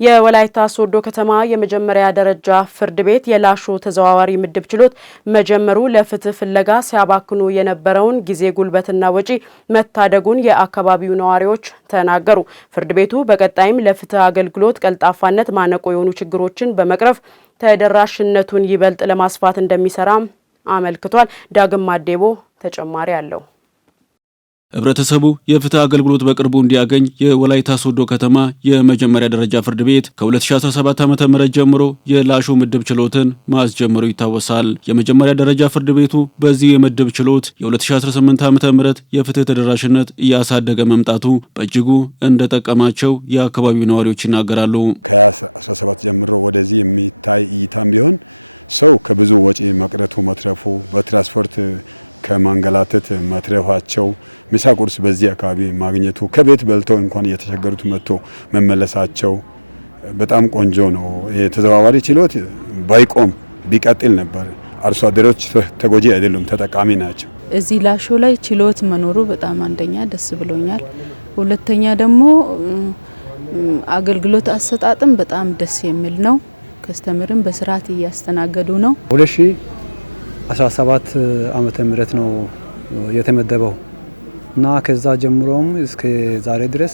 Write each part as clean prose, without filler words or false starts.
የወላይታ ሶዶ ከተማ የመጀመሪያ ደረጃ ፍርድ ቤት የላሾ ተዘዋዋሪ ምድብ ችሎት መጀመሩ ለፍትህ ፍለጋ ሲያባክኑ የነበረውን ጊዜ ጉልበትና ወጪ መታደጉን የአካባቢው ነዋሪዎች ተናገሩ። ፍርድ ቤቱ በቀጣይም ለፍትህ አገልግሎት ቀልጣፋነት ማነቆ የሆኑ ችግሮችን በመቅረፍ ተደራሽነቱን ይበልጥ ለማስፋት እንደሚሰራም አመልክቷል። ዳግም ማዴቦ ተጨማሪ አለው። ህብረተሰቡ የፍትህ አገልግሎት በቅርቡ እንዲያገኝ የወላይታ ሶዶ ከተማ የመጀመሪያ ደረጃ ፍርድ ቤት ከ2017 ዓ.ም ጀምሮ የላሾ ምድብ ችሎትን ማስጀመሩ ይታወሳል። የመጀመሪያ ደረጃ ፍርድ ቤቱ በዚህ የምድብ ችሎት የ2018 ዓ.ም የፍትህ ተደራሽነት እያሳደገ መምጣቱ በእጅጉ እንደጠቀማቸው የአካባቢው ነዋሪዎች ይናገራሉ። ከ2017 ጀምሮ ወደዚህ የሚታይ እይታም ቢሆን ሰው ከብዙ ወጪ መቅረቱ መትረፉ በትራንስፖርት ከማንገላተት መትረፋቸው ምሳ ቁርስ በዚህ አካባቢ ማግኘቱ ከቤት በልተው እንኳን እየተቸገሩት መጥቶ መመለሳቸው በጣም ቆንጆ ነው። የተዘዋዋሪ ችሎት ባይቆም ቢቀጥል ነበር። አርሶ አደሮች ተጎጂ አይደሉም፣ ተጠቃሚ ናቸው። እዚህ ላሾ ላይ ችሎት መኖሩ በጣም አንደኛ ደስ ብሎኛል። ሁለተኛ ደግሞ አገልግሎት አሰጣጥም በጣም ደስ የሚል ነው። ከስተመርን በስርዓት እያስተናገዱ ነው። 2017 ዓመተ ምህረት ነው የተመደበው እና ከዛ ጀምሮም እስከ ዛሬ ድረስ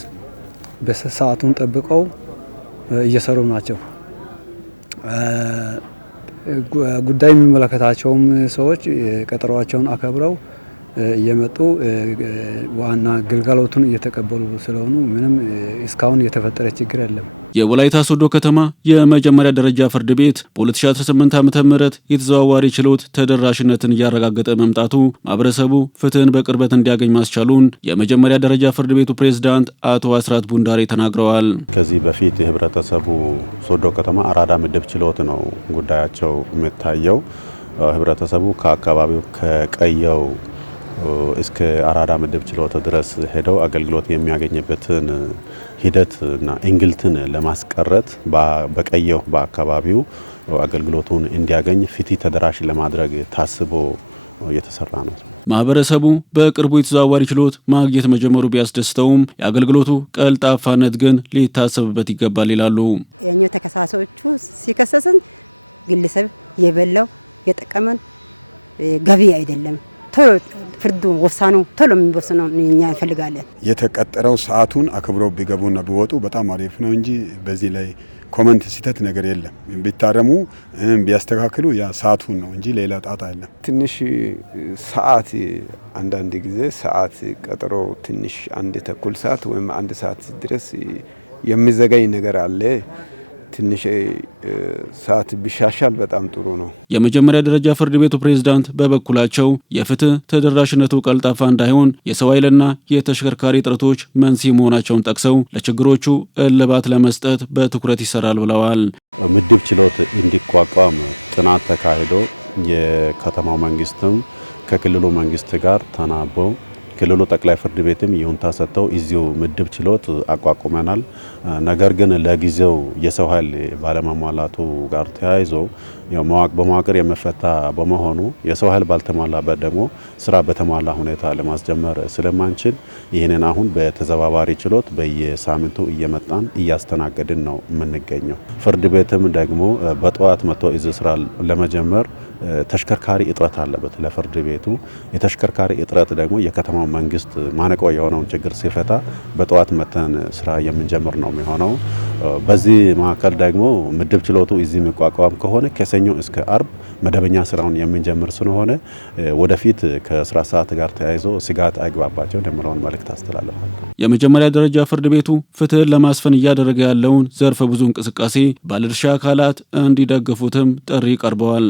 በሰዓቱን ጠብቀው እየሰሩ ናቸው። ጉዳይ የሚመለከታቸውም ሰዎች ቀጠሯቸውን አከብረው እየመጡ ዋና ግልጋሎቱን እየተቀበሉ ስለሆኑ ምንም እስካሁን የተፈጠረ ችግር የለም። የወላይታ ሶዶ ከተማ የመጀመሪያ ደረጃ ፍርድ ቤት በ2018 ዓ.ም የተዘዋዋሪ ችሎት ተደራሽነትን እያረጋገጠ መምጣቱ ማህበረሰቡ ፍትህን በቅርበት እንዲያገኝ ማስቻሉን የመጀመሪያ ደረጃ ፍርድ ቤቱ ፕሬዝዳንት አቶ አስራት ቡንዳሬ ተናግረዋል። ከዚህ በፊት ህብረተሰቡ ሶዶ ከተማ አራዳ ምድብ ችሎት ነው ጉዳያቸው የሚታየው። ህብረተሰቡ ከአካባቢው ከቀየው እስከ አራዳ ምድብ ችሎት ድረስ ሄደው አገልግሎት የሚያገኝበትን ሂደትና እንግልትን ለማስቀረት በቀየው በአካባቢው አገልግሎቱን እንዲያገኝ ፍትህ ተደራሽ ለማድረግ ታስቦ የተሰራ ነው። ማህበረሰቡ በቅርቡ የተዘዋዋሪ ችሎት ማግኘት መጀመሩ ቢያስደስተውም የአገልግሎቱ ቀልጣፋነት ግን ሊታሰብበት ይገባል ይላሉ። የኛ ተከሳሾቹ ሲከሰስን ግለሰብ የበላው የጠቀመን ገቢ አይደለም። ቶሎ ፍርዱ ወሳኑ ቶሎ የሚወስነው እኛ እንፈልጋለን። የተቀጠረው ሰዓቱን አክብረው ቢገቡና ቢወጡ በጣም አሪፍ ነው እንጂ በዚህ ላይ ኮመንት ሲተት ነገር የለም። ቢታረሙ ቢያስተካክሉ ያ ሰዓቱን ነው እንጂ ሌላ ጣጣ የለም። ትንሽ ሰዓት አንዳንድ ጊዜ ሰዓት ቀጠሮ ትንሽ አንድ ተኩል ሰዓት ወይም አንድ ሰዓት ድረስ የሚዘገይ ነገር አለ። ትንሽ ሰዓት ቢሻሻል በጣም ጥሩ ነው። የመጀመሪያ ደረጃ ፍርድ ቤቱ ፕሬዝዳንት በበኩላቸው የፍትህ ተደራሽነቱ ቀልጣፋ እንዳይሆን የሰው ኃይልና የተሽከርካሪ እጥረቶች መንስኤ መሆናቸውን ጠቅሰው ለችግሮቹ እልባት ለመስጠት በትኩረት ይሰራል ብለዋል። ምድብ ችሎት እንዲቋቋም ጥናት ተካሂዶ የከተማው መንግስትም ከክልሉ መንግስት ጋር ተናበው ክልሉ ጠቅላይ ፍርድ ቤትም ይሁንታ ሰጥተው እዚሁ ምድብ ችሎት አቋቁመናል። ነገር ግን ለጊዜው የሰው ኃይል ባለማሟላቱ ጋር ተያይዞ በመዋቅር የመፈታ በመሆኑ የሰው ኃይል ባልተሟላበት ደግሞ ስራ በተሟላ ሁኔታ ለማስጀመር ስለማንችል ይህንን አሁን በተዘዋዋሪ ችሎት በየሳምንቱ እየመጣን እያስተናገድን ነው የምንገኘው። ፍርድ ቤትም ደግሞ በጠዋት መጥቶ እዚህ ስራ ለመጀመር ተሽከርካሪ እጥረት አለበት። ለፍርድ ቤቱ የተሽከርካሪ እጥረት ደግሞ የከተማው መንግስት ማነቆ የሆነውን ችግር ሲፈታ በጠዋት መተን ስራ የምንጀምር ነው የሚሆነው። በዚህ መካከል ደግሞ ምድብ ችሎቱ እዚህ የሚቋቋም ከሆነ ከሰኞ እስከ አርብ መደበኛ ስራውን የምንጀምር ስለሆነ ወደፊት ከስራ ሰዓት ጋር ተያይዞ ስጋት አይግባባቸው እንደምለውን መልእክት አስተላልፋለሁ። የመጀመሪያ ደረጃ ፍርድ ቤቱ ፍትህን ለማስፈን እያደረገ ያለውን ዘርፈ ብዙ እንቅስቃሴ ባለድርሻ አካላት እንዲደግፉትም ጥሪ ቀርበዋል።